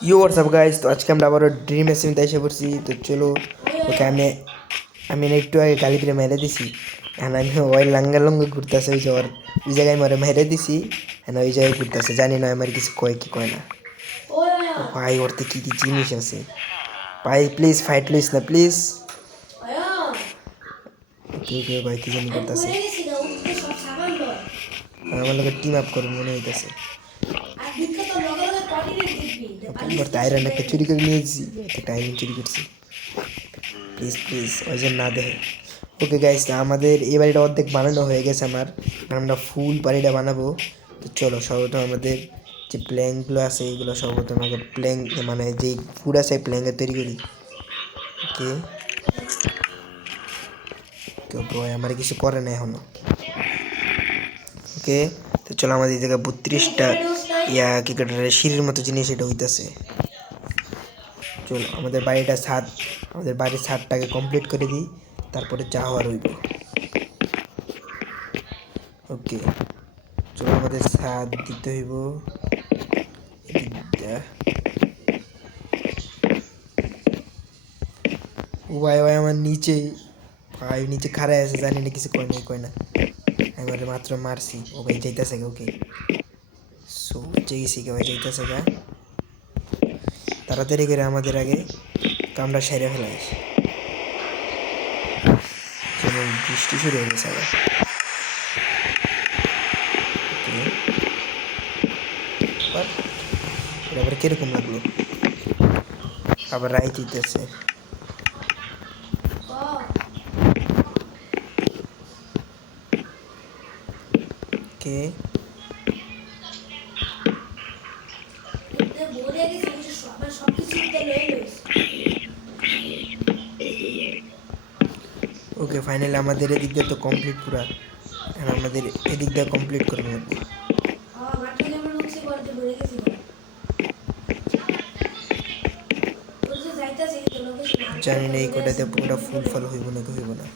You WhatsApp guys, তো আজকে আমরা আবারও ড্রিম এসএমতে এসে পড়ছি। তো চলো, ওকে আমি না একটু আগে গালি দিয়ে মেরে দিছি। এখন আমি ওই লাঙ্গা লঙ্গা ঘুরতেছে, ওই যে ওই জায়গায় মরে মেরে দিছি। হ্যাঁ, ওই জায়গায় ঘুরতেছে, জানি না আমার কিছু কয় কি কয় না। ভাই ওর তো কী কী জিনিস আছে ভাই, প্লিজ ফাইট লইস না প্লিজ। ওকে ওকে ভাই, কি জানি করতেছে, আমার লোকের টিম আপ করবে মনে হইতেছে। করতে আয়রন একটা চুরি করে নিয়েছি, একটা আয়রন চুরি করছি। প্লিজ প্লিজ ওই জন্য না দেখে। ওকে গাইস, আমাদের এই বাড়িটা অর্ধেক বানানো হয়ে গেছে আমার, আমরা ফুল বাড়িটা বানাবো। তো চলো, সর্বপ্রথম আমাদের যে প্ল্যাঙ্কগুলো আছে এইগুলো সর্বপ্রথম আগে প্ল্যাঙ্ক মানে যেই ফুড আছে প্ল্যাঙ্কের তৈরি করি। ওকে তো ব্রো আমার কিছু করে না এখনো। ওকে তো চলো, আমাদের এই জায়গায় 32টা কি কাটারে সিঁড়ির মতো জিনিস এটা হইতেছে। চলো আমাদের বাড়ির ছাদটাকে কমপ্লিট করে দিই, তারপরে যা হওয়ার হইব। ওকে চলো, আমাদের ছাদ দিতে হইব। ও ভাই ভাই আমার নিচে, ভাই নিচে খাড়ায় আছে, জানি না কিছু কয় না। এবারে মাত্র মারছি, ও ভাই যাইতেছে গা। ওকে সো গেছি কে ভাই, যাইতেছে গা। তাড়াতাড়ি করে আমাদের আগে কামড়া সেরে ফেলাই। চলো, বৃষ্টি শুরু হয়ে গেছে আবার। আবার কিরকম লাগলো, আবার রাইট দিতেছে। ওকে ওকে ফাইনালি আমাদের এদিক দিয়ে তো কমপ্লিট পুরা। আর আমাদের এদিক দিয়ে কমপ্লিট করবো। জানি না এই কোটাতে পুরোটা ফুল ফল হইব না হইব না।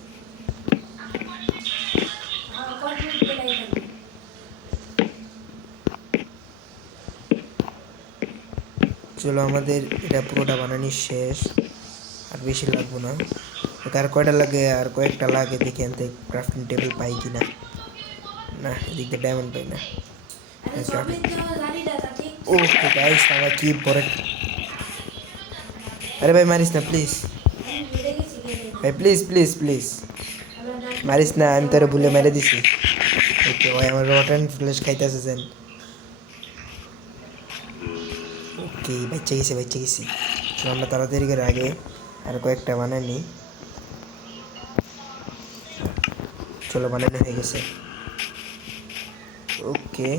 চলো, আমাদের এটা পুরোটা বানানি শেষ, আর বেশি লাগবো না। আর কয়টা লাগে, আর কয়েকটা লাগে, দেখি আনতে ক্রাফটিং টেবিল পাই কিনা। না, এদিক দিয়ে ডায়মন্ড পাই না। ওকে গাইস, আমার কি বড়, আরে ভাই মারিস না প্লিজ ভাই, প্লিজ প্লিজ প্লিজ মারিস না, আমি তোরে ভুলে মেরে দিছি। ওকে ভাই, আমার রটেন ফ্লেশ খাইতেছে যেন। ওকে বাচ্চা গেছি। চলো আমরা তাড়াতাড়ি করে আগে আর কয়েকটা বানাই নিই। চলো, বানানো হয়ে গেছে। ওকে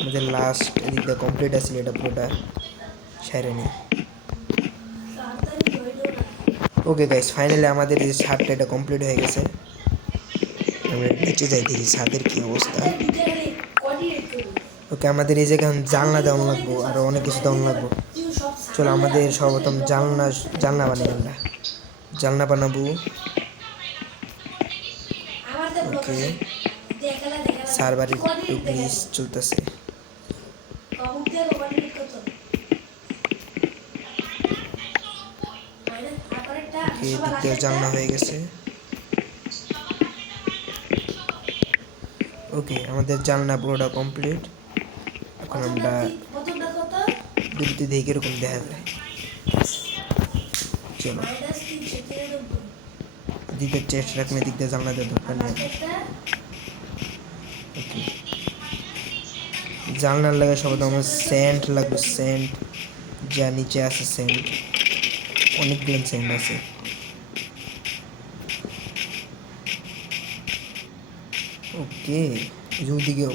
আমাদের লাস্ট এদিকটা কমপ্লিট আছে, এটা পুরোটা সাইরে নিই। ওকে গাইস, ফাইনালি আমাদের এই ছাদটা এটা কমপ্লিট হয়ে গেছে। আমরা নিচে যাই দেখি ছাদের কি অবস্থা। ওকে আমাদের এই জায়গায় জানলা দেওয়া লাগবো, আরও অনেক কিছু দেওয়া লাগবো। চলো আমাদের সর্বপ্রথম জানলা বানাই, আমরা জানলা বানাবো। ওকে সার্ভারের একটু গ্লিচ চলতেছে। এদিক দিয়ে জানলা হয়ে গেছে। ওকে আমাদের জানলা পুরোটা কমপ্লিট। এখন আমরা দূরতে দেখি কিরকম দেখা যায়। চলো, এদিকে চেস্ট রাখলে এদিক দিয়ে জানলা দিয়ে দরকার নেই। ওকে জানলার লাগে সবাই আমার সেন্ট লাগবে, সেন্ট যা নিচে আছে সেন্ট, অনেকগুলো সেন্ট আছে। ওকে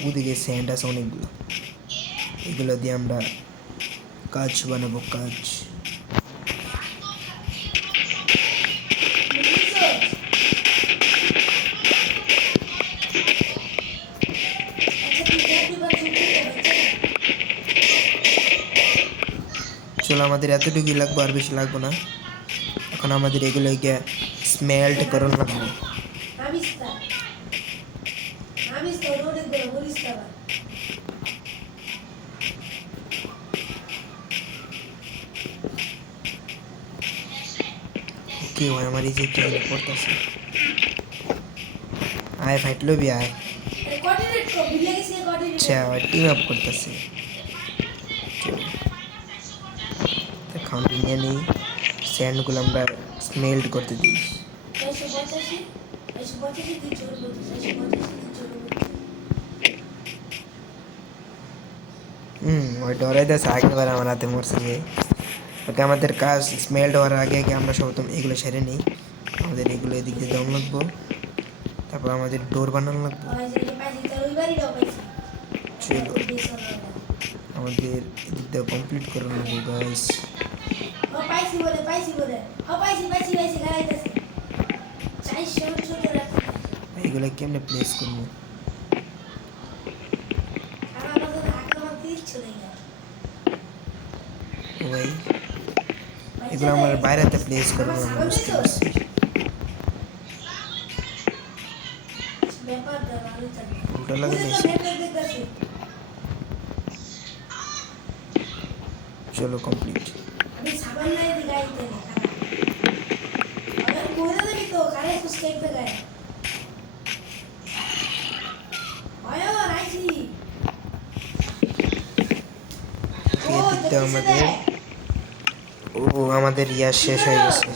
ওদিকে স্যান্ড আছে অনেকগুলো, এগুলো দিয়ে আমরা কাজ বানাবো। কাজ চলো, আমাদের এতটুকুই লাগবে, আর বেশি লাগবো না। এখন আমাদের এগুলো গিয়ে স্মেল্ট করানো লাগবে। ওকে ভাই আমার এই যে ট্রেন পড়তেছে আয় ফাইটলো বি আয় আচ্ছা টিম আপ করতেছে খাউন্টি নিয়ে নিই স্যান্ডগুলো আমরা স্মেল্ট করতে দিই ওই ডরাই দেয় আগেবার আমার হাতে মরছে যে ওকে আমাদের কাজ স্মেল্ট হওয়ার আগে আগে আমরা সব এগুলো সেরে নিই আমাদের এগুলো এদিক দিয়ে দম লাগবো তারপর আমাদের ডোর বানানো লাগবো চলো আমাদের এদিক দিয়ে কমপ্লিট করে নেবো গাইস এগুলো কেমনে প্লেস করবো ভাই এগুলো আমার বাইরেতে প্লেস করবো আমি বুঝতে পারছি উল্টো লাগে চলো কমপ্লিট আমাদের আমাদের ইয়া শেষ হয়ে গেছে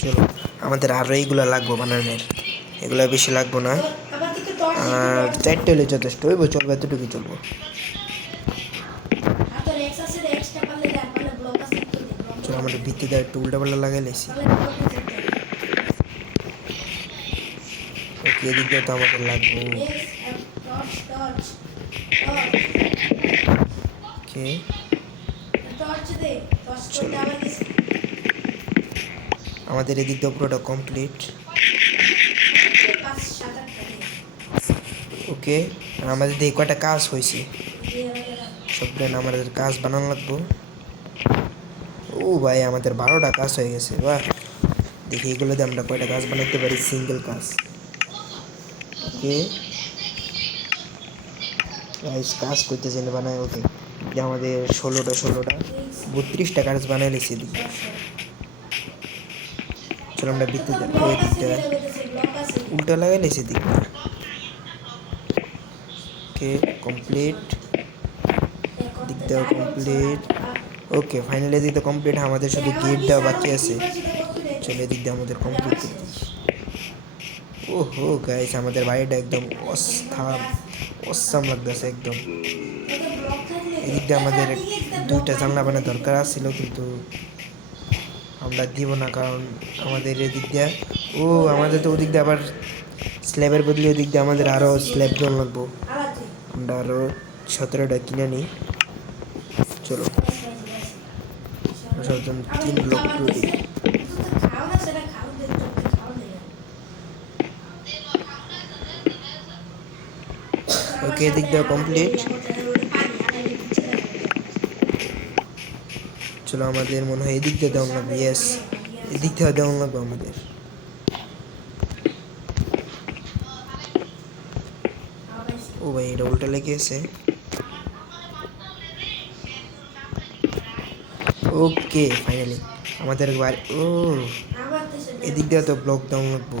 চলো আমাদের আরো এইগুলো লাগবো বানানোর এগুলো বেশি লাগবো না আর 4টে হলে যথেষ্ট হইব চলবো এতটুকু চলবো চলো আমাদের ভিত্তিতে একটু উল্টাপাল্টা লাগাই লেছি ওকে এদিক দিয়ে তো আমাদের লাগবো ওকে আমাদের এদিক দিয়ে পুরোটা কমপ্লিট ওকে আমাদের দিয়ে কয়টা কাজ হয়েছে সবগুলো আমাদের কাজ বানানো লাগবো ও ভাই আমাদের 12টা কাজ হয়ে গেছে বাহ দেখি এগুলো দিয়ে আমরা কয়টা কাজ বানাতে পারি সিঙ্গেল কাজ ওকে কাজ করতেছে না বানায় ওকে যে আমাদের 16টা 32টা কাজ বানাই লেছি দিই চলো আমরা ভিত্তিতে ওই দিকটা উল্টা লাগাই লেছি দিক ওকে কমপ্লিট দিক দেওয়া কমপ্লিট ওকে ফাইনালি দিক দেওয়া কমপ্লিট আমাদের শুধু গেট দেওয়া বাকি আছে চলো এদিক দিয়ে আমাদের কমপ্লিট করে দিই ওহো গাইস আমাদের বাড়িটা একদম অসাম লাগতেছে একদম এদিক দিয়ে আমাদের 2টা জানলা বানানোর দরকার ছিল কিন্তু আমরা দিব না কারণ আমাদের এদিক দিয়ে আমাদের তো ওদিক দিয়ে আবার স্ল্যাবের বদলে ওদিক দিয়ে আমাদের আরও স্ল্যাব জন লাগবো আমরা আরও 17টা কিনে নিই চলো সবজন 3 ব্লক করে দিই ওকে এদিক দিয়ে কমপ্লিট চলো আমাদের মনে হয় এদিক দিয়ে দেওয়া লাগবে ইয়েস এদিক থেকে দেওয়া লাগবে আমাদের ও ভাই এটা উল্টা লেগে আছে ওকে ফাইনালি আমাদের এদিক দিয়ে তো ব্লক দেওয়া লাগবো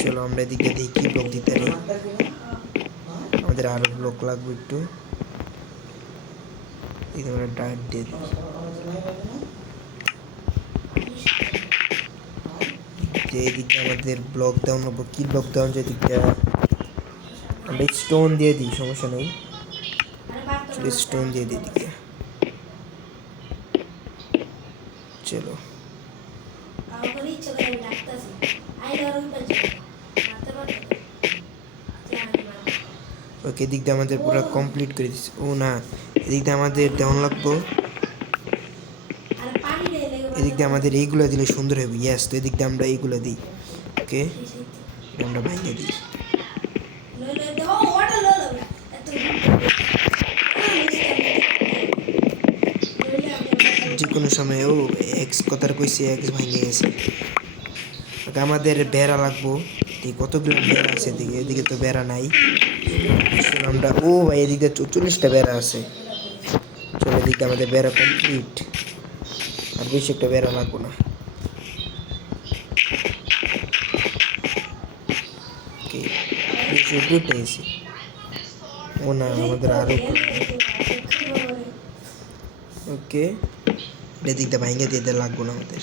চলো আমরা এদিক দিয়ে কি ব্লক দিতে পারি আমাদের আরো ব্লক লাগবে একটু আমরা ডায়েট দিয়ে দিই যে এদিকে আমাদের ব্লক দেওয়া নেবো কি ব্লক দেওয়া যায় এদিকটা আমরা স্টোন দিয়ে দিই সমস্যা নেই স্টোন দিয়ে দিই এদিকে চলো ওকে এদিক দিয়ে আমাদের পুরো কমপ্লিট করে দিচ্ছি না এদিক দিয়ে আমাদের দেওয়ান লাগবো এদিক দিয়ে আমাদের এইগুলো দিলে সুন্দর হবে ইয়াস তো এদিক দিয়ে আমরা এইগুলো দিই ওকে আমরা ভেঙে দিই যে কোনো প্রথমে ও এক্স কথার কইছি এক্স ভেঙে গেছে। ওকে আমাদের বেড়া লাগবো, কতগুলো বেড়া আছে এদিকে, এদিকে তো বেড়া নাই। আমরা ও ভাই এদিকে 44টা বেড়া আছে। চলো এদিকে আমাদের বেড়া কমপ্লিট, আর বেশি একটা বেড়া লাগবো না। ওকে বেশি উপরে উঠে গেছি। ও না আমাদের আরো ওকে এদিকটা ভাঙে দিতে লাগবো না আমাদের।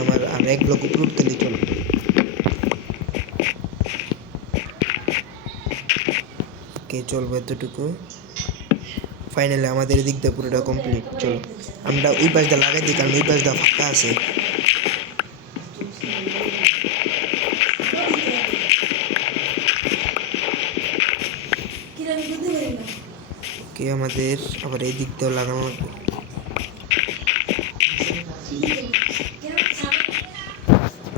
আমার আর এক ব্লক উপরে উঠতে চলো। ওকে চলবে এতটুকু। ফাইনালি আমাদের এদিক দিয়ে পুরোটা কমপ্লিট। চলো আমরা ওই পাশটা লাগাই দিই, কারণ ওই পাশটা ফাঁকা আছে। ওকে আমাদের আবার এই দিক দিয়েও লাগানো লাগবে।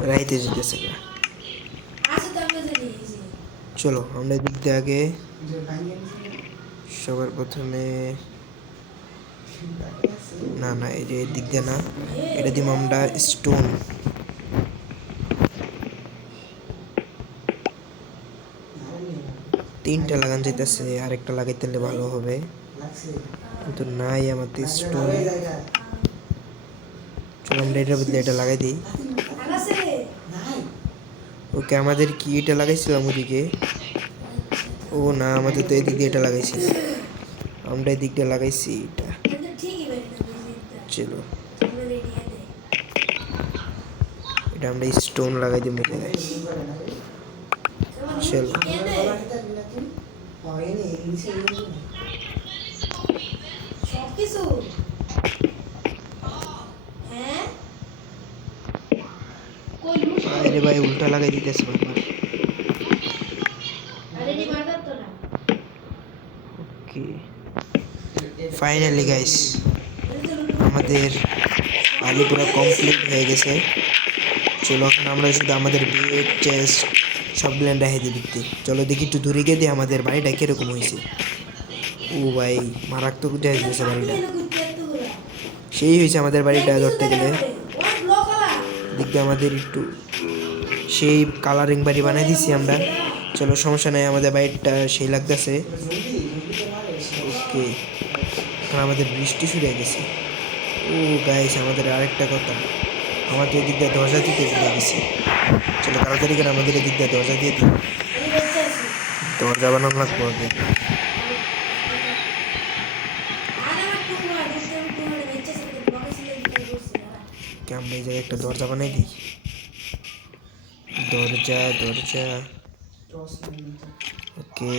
রাইতে যেতেছে। চলো আমরা এদিক দিয়ে আগে সবার প্রথমে না না এই যে দিক দিয়ে না, এটা দিব আমরা স্টোন। তিনটা লাগান যাইতেছে, আরেকটা লাগাইতে ভালো হবে, কিন্তু নাই আমাদের স্টোন। চলো আমরা এটার বদলে এটা লাগাই দিই। ওকে আমাদের কি এটা লাগাইছিলাম ওদিকে? ও না আমাদের তো এদিক দিয়ে এটা লাগাইছি, আমরা এদিক দিয়ে লাগাইছি এটা। চলো এটা আমরা স্টোন লাগাই দিই মুখে। চলো আরে ভাই উল্টা লাগাই দিতেছে বারবার। ওকে ফাইনালি গাইস আমাদের আলু পুরো কমপ্লিট হয়ে গেছে। চলো এখন আমরা শুধু আমাদের বেড চেস্ট সব ব্লেন্ড রেখে দিই দেখতে। চলো দেখি একটু দূরে গিয়ে দিয়ে আমাদের বাড়িটা কীরকম হয়েছে। ও ভাই মারাত্মক উঠে গেছে বাড়িটা, সেই হয়েছে আমাদের বাড়িটা ধরতে গেলে। দেখতে আমাদের একটু সেই কালারিং বাড়ি বানিয়ে দিচ্ছি আমরা। চলো সমস্যা নাই, আমাদের বাড়িটা সেই লাগতেছে। ওকে আমাদের বৃষ্টি শুরু হয়ে গেছে। ও গাইস আমাদের আরেকটা কথা, আমাদের এদিক দিয়ে দরজা দিতে ভুলে গেছি। চলো তাড়াতাড়ি করে আমাদের এদিক দিয়ে দরজা দিয়ে দিই, দরজা বানানো লাগবো আগে। আমরা এই জায়গায় একটা দরজা বানাই দিই। দরজা দরজা ওকে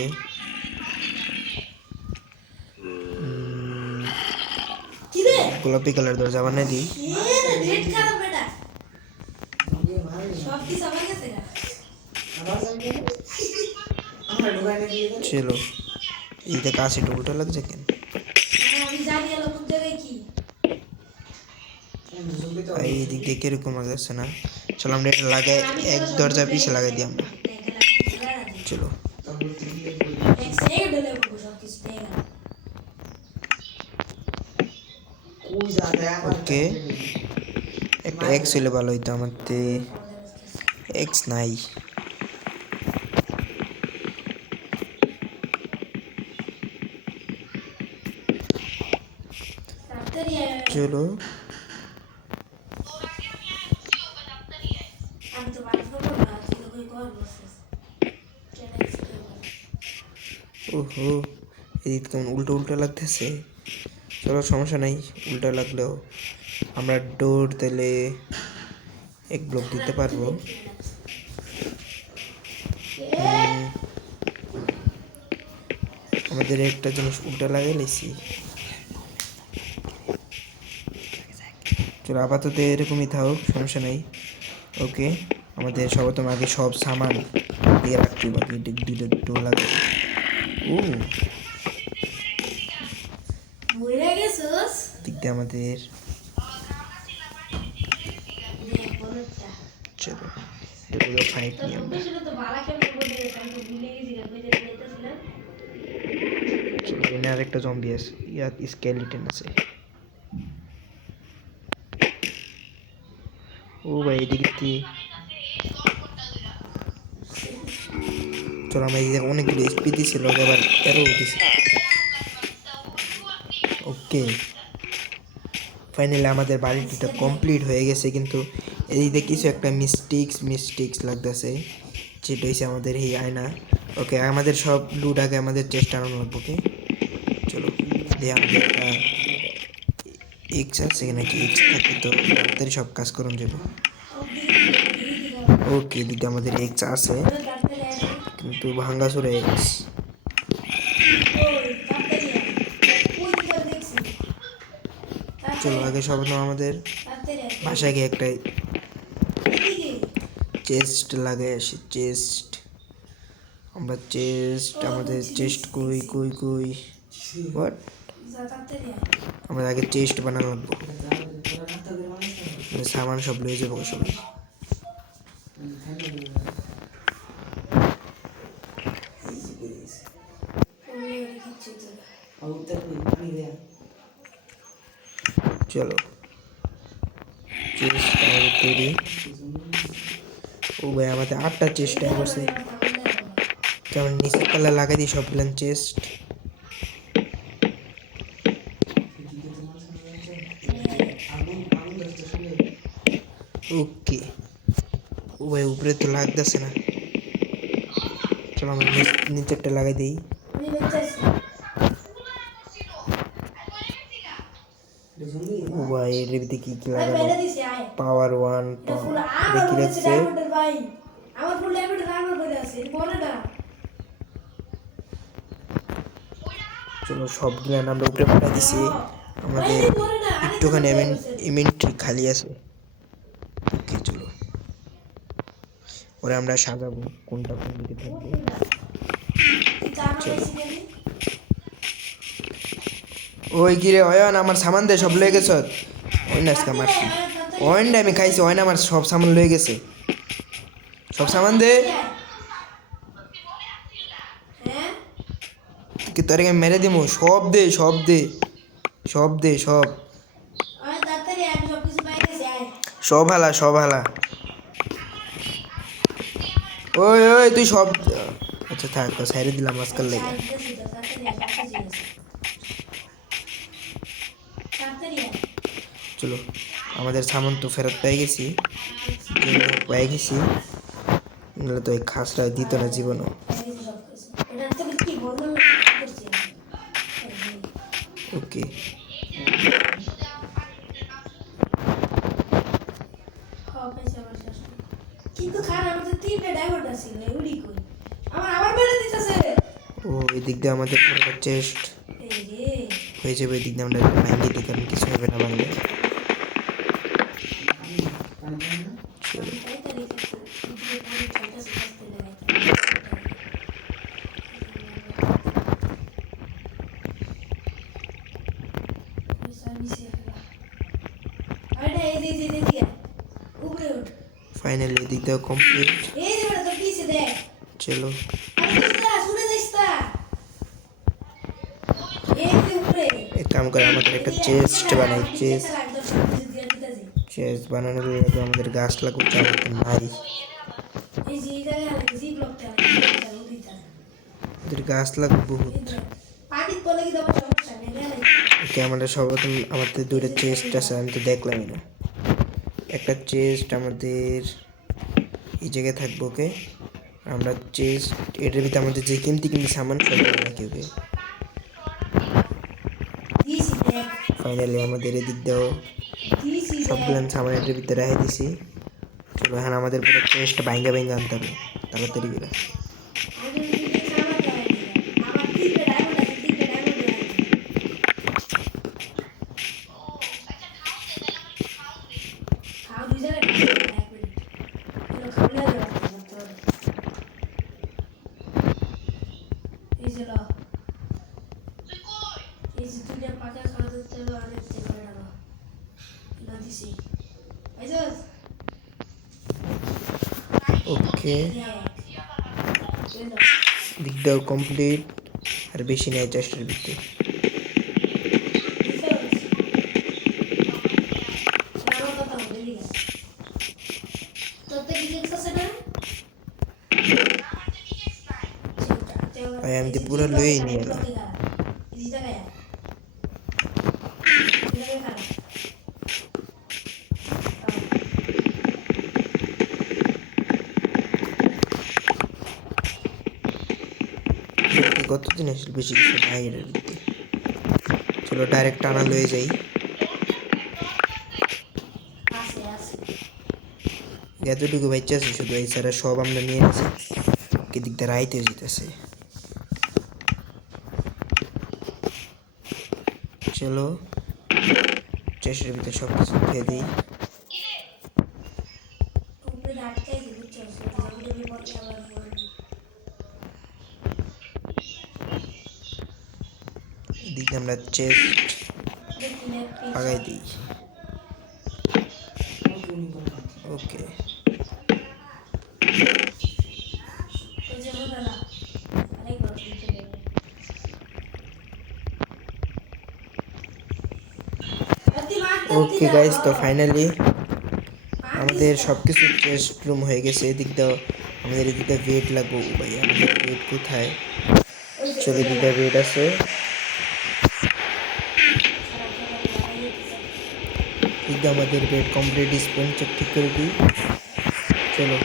গোলাপি কালার দরজা বানাই দিই। চলো এইটা কাছে টুকুটা লাগছে কেন? এই দিক দিয়ে কিরকম লাগছে না? চলো আমরা এটা লাগাই, এক দরজা পিছে লাগাই দিই আমরা। চলো ওকে একটা এক্স হইলে ভালো হইতো, আমাদের এক্স নাই। চলো ওহো এদিক কেমন উল্টো উল্টো লাগতেছে। চলো সমস্যা নাই, উল্টো লাগলেও আমরা ডোর দিলে এক ব্লক দিতে পারবো। আমাদের একটা জিনিস উল্টা লাগাই নিছি। চলো আপাতত এরকমই থাকুক, সমস্যা নেই। ওকে আমাদের সর্বপ্রথম আগে সব সামান দিয়ে রাখতে বাকি দুটো ডোর লাগবে। ও দিক দিয়ে আমাদের চলো এগুলো ফাইট নিয়ে আমরা চলো এখানে আরেকটা জম্বি আছে ইয়ার স্কেলিটন আছে ও ভাই এদিকে দিয়ে চলো আমরা এই জায়গায় অনেকগুলো স্পিড দিছিল আবার এরও দিছি ওকে ফাইনালি আমাদের বাড়িটা কমপ্লিট হয়ে গেছে কিন্তু এদিকে কিছু একটা মিস্টেক্স লাগতেছে যেটা হয়েছে আমাদের এই আয়না ওকে আমাদের সব লুট আগে আমাদের চেষ্টা আনানো লাগবে ওকে চলো দিয়ে আমাদের একটা এক্স আছে নাকি এক্স থাকলে তো তাড়াতাড়ি সব কাজ করুন যাবো ওকে দিদি আমাদের এক্স আছে কিন্তু ভাঙ্গাচুরা এক্স চলো আগে সব আমাদের বাসায় গিয়ে একটা চেস্ট লাগে আসি চেস্ট আমরা চেস্ট আমাদের চেস্ট কই হোয়াট আমরা আগে চেস্ট বানানো লাগবো সামান সব লয়ে যাবো সবাই চলো চেস্ট তৈরি ও ভাই আমাদের 8টা চেস্ট করছে যেমন নিচের তলা লাগাই দিই সবগুলো চেস্ট ওকে ও ভাই উপরে তো লাগতেছে না চলো আমরা নিচেরটা লাগাই দিই ও ভাই এর ভিতরে কি লাগানো পাওয়ার 1 দেখি রাখছে চলো সবগুলো আমরা উপরে পাঠা দিছি আমাদের একটুখানি ইনভেন্টরি খালি আছে ওকে চলো ওরা আমরা সাজাবো কোনটা কোন দিকে থাকবে ওই গিরে অয়ন আমার সামান দে সব লয়ে গেছে ওই না আজকে মারছি অয়নটা আমি খাইছি অয়ন আমার সব সামান লয়ে গেছে সব সামান দে কি তোরে আমি মেরে দিমু সব দে সব হালা ওই তুই সব আচ্ছা থাক সাইরে দিলাম আজকাল লেগে চলো আমাদের সামান তো ফেরত পেয়ে গেছি নাহলে তো এই খাসটা দিত না জীবনও ওকে ও এদিক দিয়ে আমাদের পুরোটা চেস্ট হয়ে যাবে এদিক দিয়ে আমরা ভাঙিয়ে দিই কারণ কিছু হবে না ভাঙলে ফাইনালি এদিক দিয়ে কমপ্লিট চলো এক কাম করে আমাদের একটা চেস্ট বানাই চেস্ট বানানোর জন্য আমাদের গাছ লাগবে নাই আমাদের গাছ লাগবে বহুত ওকে আমরা সর্বপ্রথম আমাদের দুইটা চেস্ট আছে আমি তো দেখলামই না একটা চেস্ট আমাদের এই জায়গায় থাকবো ওকে আমরা চেস্ট এটার ভিতরে আমাদের যে কিমতি সামান সব রাখি ওকে ফাইনালি আমাদের এদিক দিয়েও সবগুলো সামান এটার ভিতরে রেখে দিছি চলো এখন আমাদের পুরো চেস্ট ভাঙ্গা আনতে হবে তাড়াতাড়ি করে ওকে, দিকটাও কমপ্লিট। আর বেশি নেই চেষ্টার ভিতরে। ভাই আমি তো পুরো লয়েই নিয়ে এলাম। কতদিন আসলে বেশি কিছু নাই এর ভিতরে। চলো ডাইরেক্ট টানা লয়ে যাই। এতটুকু বাচ্চা আছে শুধু, এই ছাড়া সব আমরা নিয়ে নিছি। কি দিক দিয়ে রাইতে যেতেছে। চলো চেষ্টার ভিতরে সব কিছু খেয়ে দিই। এদিকে আমরা চেস্ট লাগাই দিই। ওকে, ওকে গাইস, তো ফাইনালি আমাদের সব কিছু চেস্ট রুম হয়ে গেছে। এদিক দাও আমাদের এদিকে ওয়েট লাগবো। ভাই আমাদের ওয়েট কোথায়? চলো এদিকে ওয়েট আছে। এদিকে আমাদের ওয়েট কমপ্লিট। স্পেন চেক ঠিক করে দিই। চলো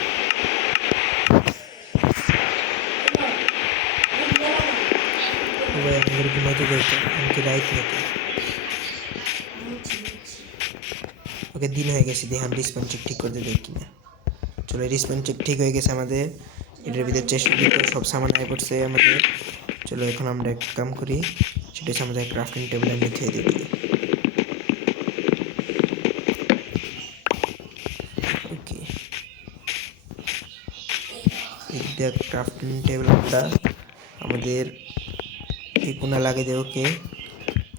ভাই আমাদের ঘুমাতে যাইতে, আমাকে রাইট নাকি? ওকে দিন হয়ে গেছে, দিয়ে আমি রিসপন্স চেক ঠিক করতে দেই কিনা। চলো রিসপন্স চেক ঠিক হয়ে গেছে আমাদের। এটার ভিতরে চেষ্টা ভিতরে সব সামান আয় করছে আমাদের। চলো এখন আমরা একটা কাম করি, সেটা হচ্ছে আমাদের ক্রাফটিং টেবিল আমি থুয়ে দিই। ওকে, এই ক্রাফটিং টেবিলটা আমাদের এই কোনা লাগে দেয়। ওকে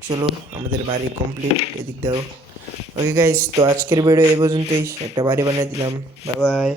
চলো আমাদের বাড়ি কমপ্লিট। এদিক দাও। ওকে গাইস, তো আজকের ভিডিও এই পর্যন্তই। একটা বাড়ি বানিয়ে দিলাম। Bye bye.